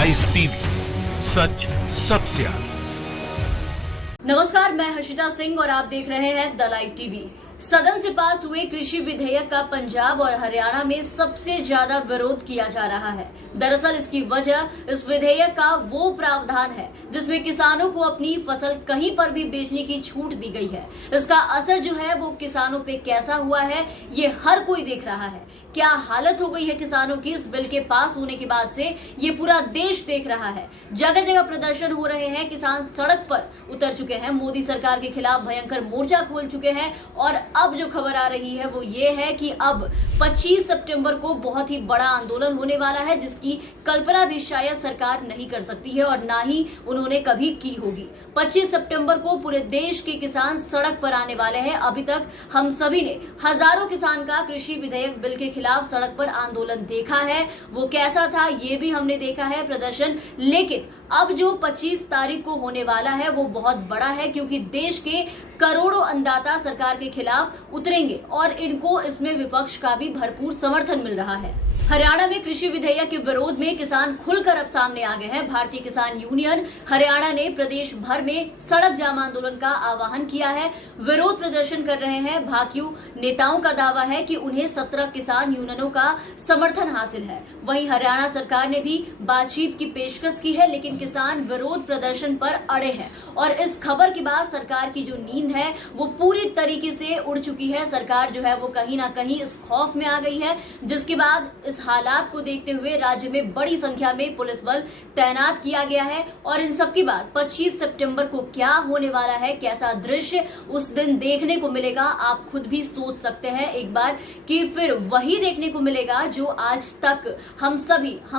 Live TV, सच सबसे आगे। नमस्कार, मैं हर्षिता सिंह और आप देख रहे हैं द लाइव टीवी। सदन से पास हुए कृषि विधेयक का पंजाब और हरियाणा में सबसे ज्यादा विरोध किया जा रहा है। दरअसल इसकी वजह इस विधेयक का वो प्रावधान है जिसमें किसानों को अपनी फसल कहीं पर भी बेचने की छूट दी गई है। इसका असर जो है वो किसानों पे कैसा हुआ है ये हर कोई देख रहा है। क्या हालत हो गई है किसानों की इस बिल के पास होने के बाद से ये पूरा देश देख रहा है। जगह जगह प्रदर्शन हो रहे हैं, किसान सड़क पर उतर चुके हैं, मोदी सरकार के खिलाफ भयंकर मोर्चा खोल चुके हैं। और अब जो खबर आ रही है वो ये है कि अब 25 सितंबर को बहुत ही बड़ा आंदोलन होने वाला है जिसकी कल्पना भी शायद सरकार नहीं कर सकती है और ना ही उन्होंने कभी की होगी। 25 सितंबर को पूरे देश के किसान सड़क पर आने वाले हैं। अभी तक हम सभी ने हजारों किसान का कृषि विधेयक बिल के खिलाफ सड़क पर आंदोलन देखा है। वो कैसा था ये भी हमने देखा है प्रदर्शन। लेकिन अब जो 25 तारीख को होने वाला है वो बहुत बड़ा है क्योंकि देश के करोड़ों अन्नदाता सरकार के खिलाफ उतरेंगे और इनको इसमें विपक्ष का भी भरपूर समर्थन मिल रहा है। हरियाणा में कृषि विधेयक के विरोध में किसान खुलकर अब सामने आ गए हैं। भारतीय किसान यूनियन हरियाणा ने प्रदेश भर में सड़क जाम आंदोलन का आह्वान किया है। विरोध प्रदर्शन कर रहे हैं। भाकियू नेताओं का दावा है कि उन्हें 17 किसान यूनियनों का समर्थन हासिल है। वहीं हरियाणा सरकार ने भी बातचीत की पेशकश की है, लेकिन किसान विरोध प्रदर्शन पर अड़े हैं। और इस खबर के बाद सरकार की जो नींद है वो पूरी तरीके से उड़ चुकी है। सरकार जो है वो कहीं ना कहीं इस खौफ में आ गई है, जिसके बाद इस हालात को देखते हुए राज्य में बड़ी संख्या में पुलिस बल तैनात किया गया है। और इन सब के बाद 25 सितंबर को क्या होने वाला है, कैसा दृश्य उस दिन देखने को मिलेगा, आप खुद भी सोच सकते हैं एक बार कि फिर वही देखने को मिलेगा जो आज तक हम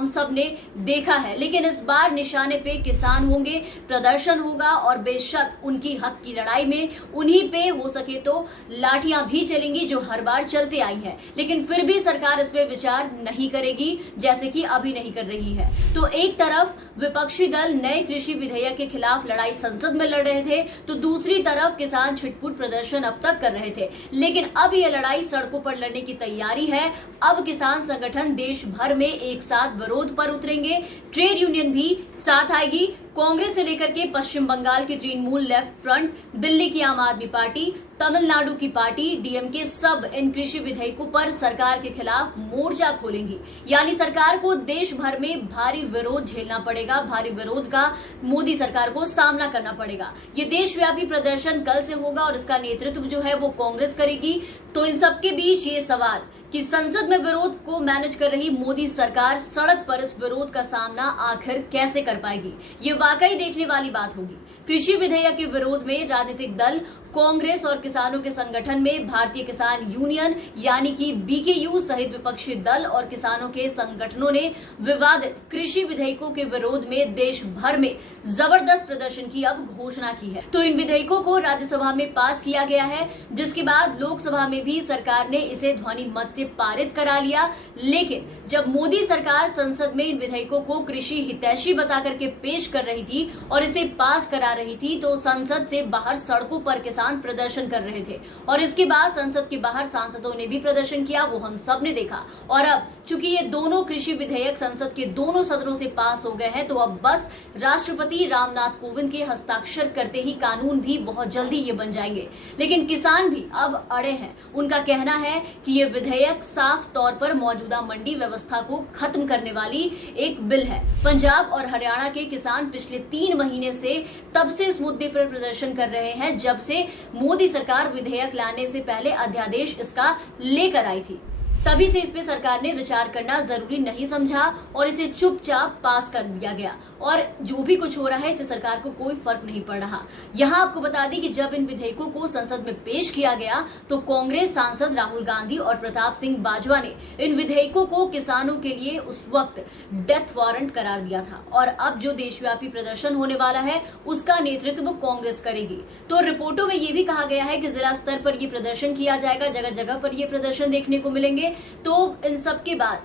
सब ने देखा है। लेकिन इस बार निशाने पे किसान होंगे, प्रदर्शन होगा और बेशक उनकी हक की लड़ाई में उन्हीं पे हो सके तो लाठियां भी चलेंगी जो हर बार चलते आई है। लेकिन फिर भी सरकार इस पे विचार नहीं करेगी, जैसे कि अभी नहीं कर रही है। तो एक तरफ विपक्षी दल नए कृषि विधेयक के खिलाफ लड़ाई संसद में लड़ रहे थे, तो दूसरी तरफ किसान छिटपुट प्रदर्शन अब तक कर रहे थे। लेकिन अब यह लड़ाई सड़कों पर लड़ने की तैयारी है। अब किसान संगठन देश भर में एक साथ विरोध पर उतरेंगे। ट्रेड यूनियन भी साथ आएगी। कांग्रेस से लेकर के पश्चिम बंगाल की तृणमूल लेफ्ट फ्रंट, दिल्ली की आम आदमी पार्टी, तमिलनाडु की पार्टी, डीएमके सब इन कृषि विधेयकों पर सरकार के खिलाफ मोर्चा खोलेंगी। यानी सरकार को देश भर में भारी विरोध झेलना पड़ेगा। भारी विरोध का मोदी सरकार को सामना करना पड़ेगा। ये देशव्यापी प्रदर्शन कल से होगा और इसका नेतृत्व जो है वो कांग्रेस करेगी। तो इन सबके बीच ये सवाल कि संसद में विरोध को मैनेज कर रही मोदी सरकार सड़क पर इस विरोध का सामना आखिर कैसे कर पाएगी, ये वाकई देखने वाली बात होगी। कृषि विधेयक के विरोध में राजनीतिक दल कांग्रेस और किसानों के संगठन में भारतीय किसान यूनियन यानी कि बीकेयू सहित विपक्षी दल और किसानों के संगठनों ने विवादित कृषि विधेयकों के विरोध में देश भर में जबरदस्त प्रदर्शन की अब घोषणा की है। तो इन विधेयकों को राज्यसभा में पास किया गया है, जिसके बाद लोकसभा में भी सरकार ने इसे ध्वनि मत से पारित करा लिया। लेकिन जब मोदी सरकार संसद में इन विधेयकों को कृषि हितैषी बता करके पेश कर रही थी और इसे पास करा रही थी, तो संसद से बाहर सड़कों पर प्रदर्शन कर रहे थे। और इसके बाद संसद के बाहर सांसदों ने भी प्रदर्शन किया, वो हम सब ने देखा। और अब चूंकि ये दोनों कृषि विधेयक संसद के दोनों सदनों से पास हो गए हैं, तो अब बस राष्ट्रपति रामनाथ कोविंद के हस्ताक्षर करते ही कानून भी बहुत जल्दी ये बन जाएंगे। लेकिन किसान भी अब अड़े हैं। उनका कहना है कि ये विधेयक साफ तौर पर मौजूदा मंडी व्यवस्था को खत्म करने वाली एक बिल है। पंजाब और हरियाणा के किसान पिछले 3 महीने से तब से इस मुद्दे पर प्रदर्शन कर रहे हैं जब से मोदी सरकार विधेयक लाने से पहले अध्यादेश इसका लेकर आई थी। तभी से इस पे सरकार ने विचार करना जरूरी नहीं समझा और इसे चुपचाप पास कर दिया गया। और जो भी कुछ हो रहा है इससे सरकार को कोई फर्क नहीं पड़ रहा। यहाँ आपको बता दें कि जब इन विधेयकों को संसद में पेश किया गया तो कांग्रेस सांसद राहुल गांधी और प्रताप सिंह बाजवा ने इन विधेयकों को किसानों के लिए उस वक्त डेथ वारंट करार दिया था। और अब जो देशव्यापी प्रदर्शन होने वाला है उसका नेतृत्व कांग्रेस करेगी। तो रिपोर्टों में ये भी कहा गया है कि जिला स्तर पर यह प्रदर्शन किया जाएगा, जगह जगह पर यह प्रदर्शन देखने को मिलेंगे। तो इन सब के बाद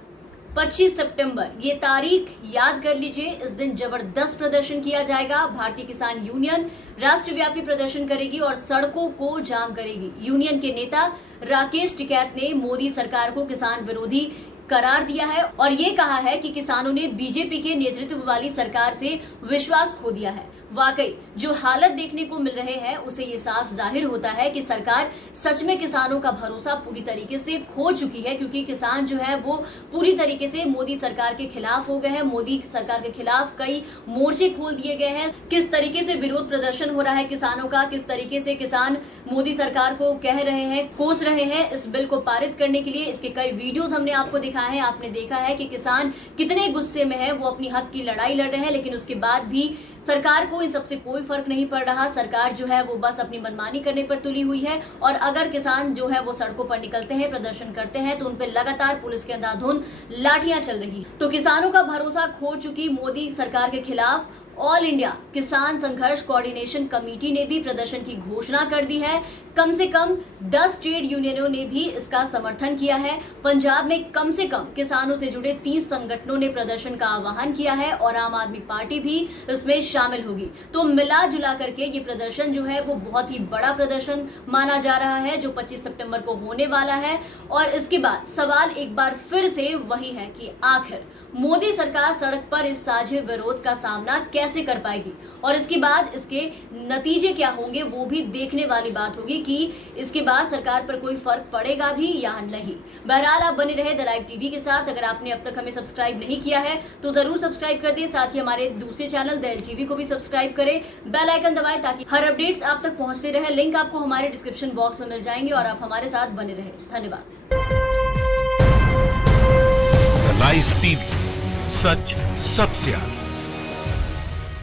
25 सितंबर ये तारीख याद कर लीजिए। इस दिन जबरदस्त प्रदर्शन किया जाएगा। भारतीय किसान यूनियन राष्ट्रव्यापी प्रदर्शन करेगी और सड़कों को जाम करेगी। यूनियन के नेता राकेश टिकैत ने मोदी सरकार को किसान विरोधी करार दिया है और ये कहा है कि किसानों ने बीजेपी के नेतृत्व वाली सरकार से विश्वास खो दिया है। वाकई जो हालत देखने को मिल रहे हैं उसे ये साफ जाहिर होता है कि सरकार सच में किसानों का भरोसा पूरी तरीके से खो चुकी है, क्योंकि किसान जो है वो पूरी तरीके से मोदी सरकार के खिलाफ हो गए हैं। मोदी सरकार के खिलाफ कई मोर्चे खोल दिए गए हैं। किस तरीके से विरोध प्रदर्शन हो रहा है किसानों का, किस तरीके से किसान मोदी सरकार को कह रहे हैं, कोस रहे हैं इस बिल को पारित करने के लिए। इसके कई वीडियोस हमने आपको दिखाए हैं। आपने देखा है कि किसान कितने गुस्से में है, वो अपनी हक की लड़ाई लड़ रहे हैं, लेकिन उसके बाद भी सरकार को इन सबसे कोई फर्क नहीं पड़ रहा। सरकार जो है वो बस अपनी मनमानी करने पर तुली हुई है और अगर किसान जो है वो सड़कों पर निकलते हैं, प्रदर्शन करते हैं तो उन पर लगातार पुलिस के अंधाधुंध लाठियां चल रही है। तो किसानों का भरोसा खो चुकी मोदी सरकार के खिलाफ ऑल इंडिया किसान संघर्ष कोऑर्डिनेशन कमेटी ने भी प्रदर्शन की घोषणा कर दी है। कम से कम 10 ट्रेड यूनियनों ने भी इसका समर्थन किया है। पंजाब में कम से कम किसानों से जुड़े 30 संगठनों ने प्रदर्शन का आह्वान किया है और आम आदमी पार्टी भी इसमें शामिल होगी। तो मिला जुला करके ये प्रदर्शन जो है वो बहुत ही बड़ा प्रदर्शन माना जा रहा है जो 25 सितंबर को होने वाला है। और इसके बाद सवाल एक बार फिर से वही है कि आखिर मोदी सरकार सड़क पर इस साझे विरोध का सामना कैसे कर पाएगी और इसके बाद इसके नतीजे क्या होंगे वो भी देखने वाली बात होगी कि इसके बाद सरकार पर कोई फर्क पड़ेगा भी या नहीं। बहरहाल आप बने रहे द लाइव टीवी के साथ। अगर आपने अब तक हमें सब्सक्राइब नहीं किया है तो जरूर सब्सक्राइब कर दिए, साथ ही हमारे दूसरे चैनल द एल टीवी को भी सब्सक्राइब करें, बेल आइकन दबाएं ताकि हर अपडेट्स आप तक पहुंचते रहे। लिंक आपको हमारे डिस्क्रिप्शन बॉक्स में मिल जाएंगे और आप हमारे साथ बने रहे। धन्यवाद। लाइव टीवी, सच सबसे आगे।